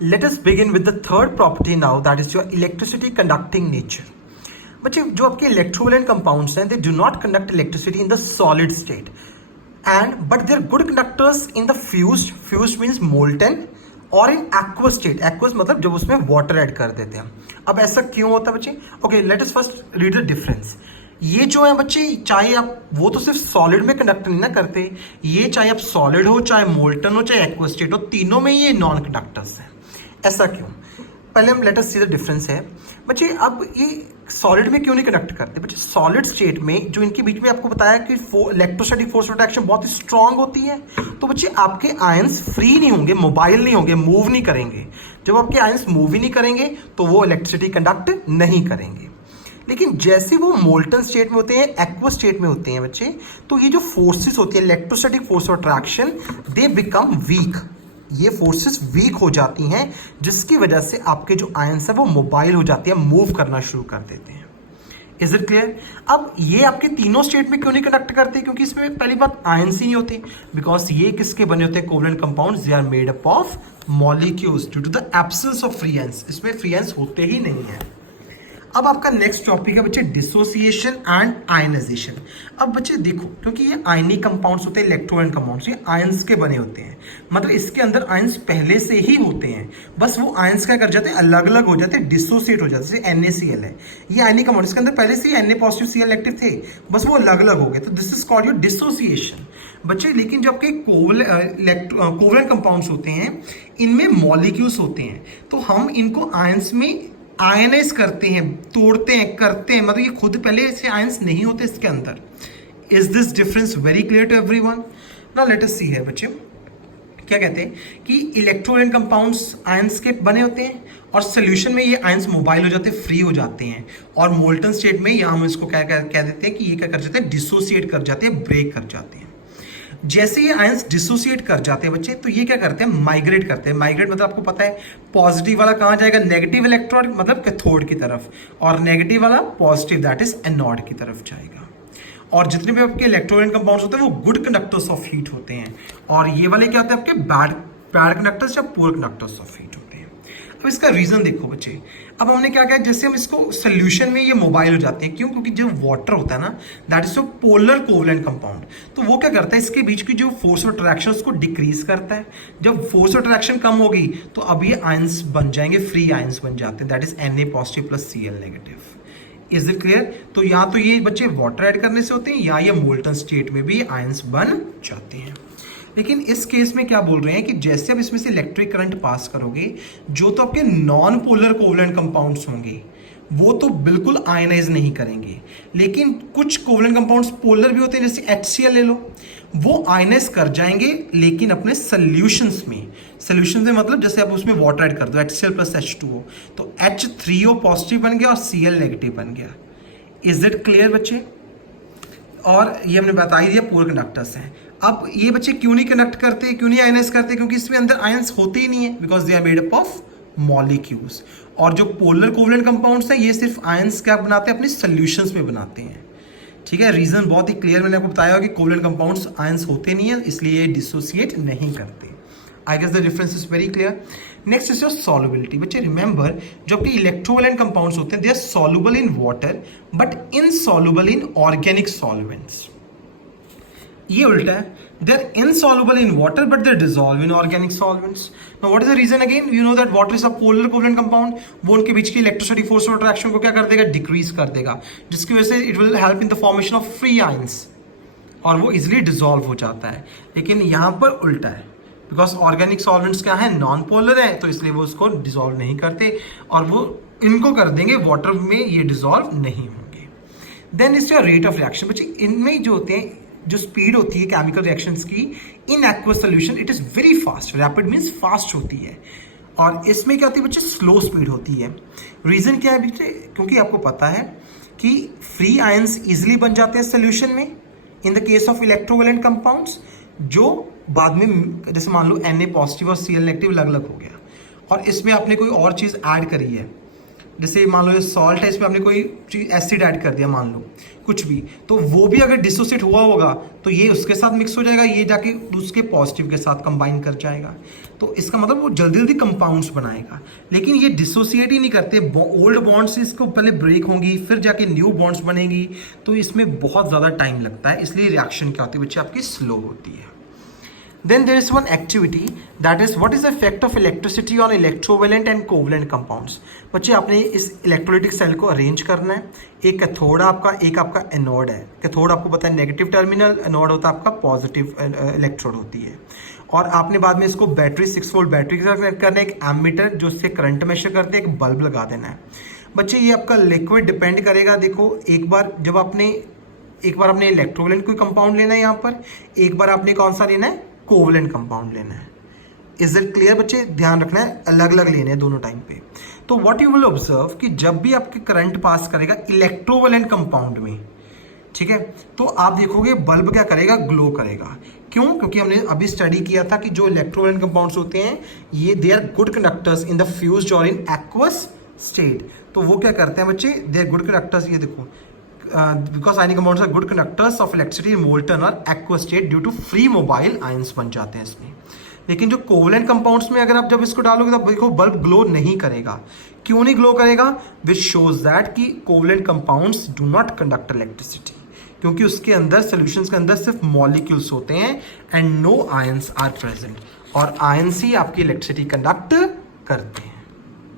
Let us begin with the third property now, that is your electricity conducting nature. बच्चे जो आपके electrovalent compounds हैं, they do not conduct electricity in the solid state and but they are good conductors in the fused, fused means molten, और in aqueous state, aqueous मतलब जब उसमें water add कर देते हैं. अब ऐसा क्यों होता है बच्चे? Okay, let us first read the difference. ये जो है बच्चे, चाहे आप वो तो सिर्फ सॉलिड में कंडक्ट नहीं ना करते, ये चाहे आप सॉलिड हो, चाहे मोल्टन हो, चाहे एक्वस स्टेट हो, तीनों में ये नॉन कंडक्टर्स हैं. ऐसा क्यों? पहले हम late us see the difference है बच्चे. अब ये सॉलिड में क्यों नहीं कंडक्ट करते बच्चे? सॉलिड स्टेट में जो इनके बीच में आपको बताया कि इलेक्ट्रोस्टैटिक फोर्स ऑफ अट्रैक्शन बहुत ही स्ट्रांग होती है, तो बच्चे आपके आयंस फ्री नहीं होंगे, मोबाइल नहीं होंगे, मूव नहीं करेंगे. जब आपके आयंस मूव ही नहीं करेंगे तो वो इलेक्ट्रिसिटी कंडक्ट नहीं करेंगे. लेकिन जैसे वो मोल्टन स्टेट में होते हैं, एक्वस स्टेट में होते हैं बच्चे, तो ये जो फोर्सेस होती है electrostatic force of attraction, they become weak. ये फोर्सेस वीक हो जाती हैं, जिसकी वजह से आपके जो आयंस है वो मोबाइल हो जाती है, मूव करना शुरू कर देते हैं. Is it clear? अब ये आपके तीनों स्टेट में क्यों नहीं कंडक्ट करते? क्योंकि इसमें पहली बात आयंस ही नहीं होते, बिकॉज ये किसके बने होते हैं? Covalent compounds. They are made up of molecules due to the absence of free ions. इसमें फ्री आयंस होते ही नहीं है. अब आपका नेक्स्ट टॉपिक है बच्चे डिसोसिएशन एंड आयनाइजेशन. अब बच्चे देखो, क्योंकि ये आयनिक कंपाउंड्स होते हैं, इलेक्ट्रोवैलेंट कंपाउंड्स, ये आयंस के बने होते हैं, मतलब इसके अंदर आयंस पहले से ही होते हैं, बस वो आयंस क्या कर जाते हैं? अलग अलग हो जाते हैं, डिसोसिएट हो जाते हैं. जैसे NaCl है, ये आयनिक कंपाउंड, इसके अंदर पहले से ही Na पॉजिटिव Cl नेगेटिव थे, बस वो अलग अलग हो गए, तो this is called your dissociation बच्चे. लेकिन जो आपके कोवलेंट कंपाउंड्स होते हैं, इनमें मॉलिक्यूल्स होते हैं, तो हम इनको आयंस में आयनाइज करते हैं, तोड़ते हैं, करते हैं, मतलब ये खुद पहले से आयंस नहीं होते इसके अंदर. Is this difference very clear to everyone? Now let us see है बच्चे, क्या कहते हैं कि इलेक्ट्रोवैलेंट कंपाउंड्स आयंस के बने होते हैं, और सोल्यूशन में ये आयंस मोबाइल हो जाते हैं, फ्री हो जाते हैं, और मोल्टन स्टेट में या हम इसको क्या कह देते हैं कि ये क्या कर जाते हैं? डिसोसिएट कर जाते हैं, ब्रेक कर जाते हैं. जैसे ये आयंस डिसोसिएट कर जाते हैं बच्चे, तो ये क्या करते हैं? माइग्रेट करते हैं. माइग्रेट मतलब आपको पता है, पॉजिटिव वाला कहाँ जाएगा? नेगेटिव इलेक्ट्रॉन मतलब कैथोड की तरफ, और नेगेटिव वाला पॉजिटिव, दैट इज एनोड की तरफ जाएगा. और जितने भी आपके इलेक्ट्रोवैलेंट कंपाउंड्स होते हैं वो गुड कंडक्टर्स ऑफ हीट होते हैं, और ये वाले क्या होते हैं? आपके बैड कंडक्टर्स या पुअर कंडक्टर्स ऑफ हीट होते हैं. अब इसका रीजन देखो बच्चे. अब हमने क्या किया, जैसे हम इसको सोल्यूशन में ये मोबाइल हो जाते हैं, क्यों? क्योंकि जो वाटर होता है ना, that is polar covalent compound, तो वो क्या करता है? इसके बीच की जो फोर्स ऑफ अट्रैक्शन उसको डिक्रीज करता है. जब फोर्स ऑफ अट्रैक्शन कम होगी तो अब ये आयंस बन जाएंगे, फ्री आयंस बन जाते हैं, that is Na positive plus Cl negative. Is it clear? तो या तो ये बच्चे वाटर ऐड करने से होते हैं, या ये मोल्टन स्टेट में भी आयंस बन जाते हैं. लेकिन इस केस में क्या बोल रहे हैं कि जैसे आप इसमें से इलेक्ट्रिक करंट पास करोगे, जो तो आपके नॉन पोलर कोवलेंट कंपाउंड्स होंगे वो तो बिल्कुल आयनाइज नहीं करेंगे, लेकिन कुछ कोवलेंट कंपाउंड्स पोलर भी होते हैं, जैसे HCl ले लो, वो आयनाइज कर जाएंगे, लेकिन अपने सोल्यूशंस में. सोल्यूशन में मतलब जैसे आप उसमें वाटर ऐड कर दो, HCl प्लस H2O, तो H3O पॉजिटिव बन गया और Cl नेगेटिव बन गया. इज इट क्लियर बच्चे? और ये हमने बता ही दिया पूरे कंडक्टर्स हैं. अब ये बच्चे क्यों नहीं कनेक्ट करते, क्यों नहीं आयनाइज करते? क्योंकि इसमें अंदर आयंस होते ही नहीं है, because they are made up of molecules. और जो पोलर कोवलेंट कंपाउंड्स हैं, ये सिर्फ आयंस क्या बनाते हैं? अपने सोल्यूशंस में बनाते हैं. ठीक है, रीजन बहुत ही क्लियर मैंने आपको बताया कि कोवलेंट कंपाउंड्स आयंस होते नहीं है, इसलिए ये डिसोसिएट नहीं करते. I guess the difference is very clear. Next is your solubility. बच्चे रिमेंबर, जो आपके इलेक्ट्रोवैलेंट कंपाउंड्स होते हैं, they are soluble in water but insoluble in organic solvents. ये उल्टा है, they are insoluble in water but they dissolve in organic solvents. Now what is the reason again? You know that water is a polar covalent compound. वो उनके बीच की electrostatic force of attraction को क्या कर देगा? डिक्रीज कर देगा, जिसकी वजह से it will help in the formation of free ions, और वो इजिली डिसॉल्व हो जाता है. लेकिन यहाँ पर उल्टा है, बिकॉज ऑर्गेनिक सॉल्वेंट्स क्या है? नॉन पोलर है, तो इसलिए वो उसको डिसॉल्व नहीं करते, और वो इनको कर देंगे, वाटर में ये डिसॉल्व नहीं होंगे. Then is your rate of reaction. बच्चे इनमें जो होते हैं, जो स्पीड होती है केमिकल रिएक्शंस की in aqueous solution, it is very fast. Rapid means fast होती है, और इसमें क्या होती है बच्चे? स्लो स्पीड होती है. रीजन क्या है बच्चे? क्योंकि आपको पता है कि फ्री आयंस इजिली बन जाते हैं सोल्यूशन में in the case of electrovalent compounds, जो बाद में जैसे मान लो Na पॉजिटिव और Cl नेगेटिव अलग अलग हो गया, और इसमें आपने कोई और चीज़ ऐड करी है, जैसे मान लो ये सॉल्ट है, इसमें आपने कोई चीज एसिड ऐड कर दिया मान लो कुछ भी, तो वो भी अगर डिसोसिएट हुआ होगा तो ये उसके साथ मिक्स हो जाएगा, ये जाके उसके पॉजिटिव के साथ कंबाइन कर जाएगा। तो इसका मतलब वो जल्दी जल्दी कंपाउंड्स बनाएगा, लेकिन ये डिसोसिएट ही नहीं करते। ओल्ड बॉन्ड्स इसको पहले ब्रेक होंगी, फिर जाके न्यू बॉन्ड्स बनेगी, तो इसमें बहुत ज़्यादा टाइम लगता है, इसलिए रिएक्शन क्या होती है बच्चे आपकी स्लो होती है। Then there is one activity, that is what is the effect of electricity on electrovalent and covalent compounds। बच्चे आपने इस इलेक्ट्रोलाइटिक सेल को अरेंज करना है, एक कैथोड आपका, एक आपका एनोड है। कैथोड आपको पता है नेगेटिव टर्मिनल, एनोड होता है आपका पॉजिटिव इलेक्ट्रोड होती है। और आपने बाद में इसको बैटरी 6 वोल्ट बैटरी के साथ कनेक्ट करना है, एक एमीटर जो इससे करंट मेजर करते हैं, एक बल्ब लगा देना है। बच्चे ये आपका लिक्विड डिपेंड करेगा, देखो एक बार आपने इलेक्ट्रोवैलेंट कोई कंपाउंड लेना है यहाँ पर, एक बार आपने कौन सा लेना है, कोवलेंट कंपाउंड लेना है। इज इट क्लियर बच्चे? ध्यान रखना है, अलग अलग लेने हैं दोनों टाइम पे। तो व्हाट यू विल ऑब्जर्व कि जब भी आपके करंट पास करेगा इलेक्ट्रोवैलेंट कंपाउंड में, ठीक है, तो आप देखोगे बल्ब क्या करेगा, ग्लो करेगा। क्यों? क्योंकि हमने अभी स्टडी किया था कि जो इलेक्ट्रोवैलेंट कंपाउंड्स होते हैं ये they are good conductors in the fused और इन एक्वस स्टेट। तो वो क्या करते हैं बच्चे, दे आर गुड कंडक्टर्स। ये देखो, because ionic compounds are good conductors of electricity in molten और aqueous state due to free mobile ions बन जाते हैं इसमें। लेकिन जो कोवलेंट कंपाउंड्स में अगर आप जब इसको डालोगे तो देखो बल्ब ग्लो नहीं करेगा। क्यों नहीं ग्लो करेगा? विच शोज दैट कि covalent compounds do not conduct electricity, क्योंकि उसके अंदर सॉल्यूशंस के अंदर सिर्फ मॉलिक्यूल्स होते हैं and no ions are present, और आयंस ही आपकी इलेक्ट्रिसिटी कंडक्ट करते हैं।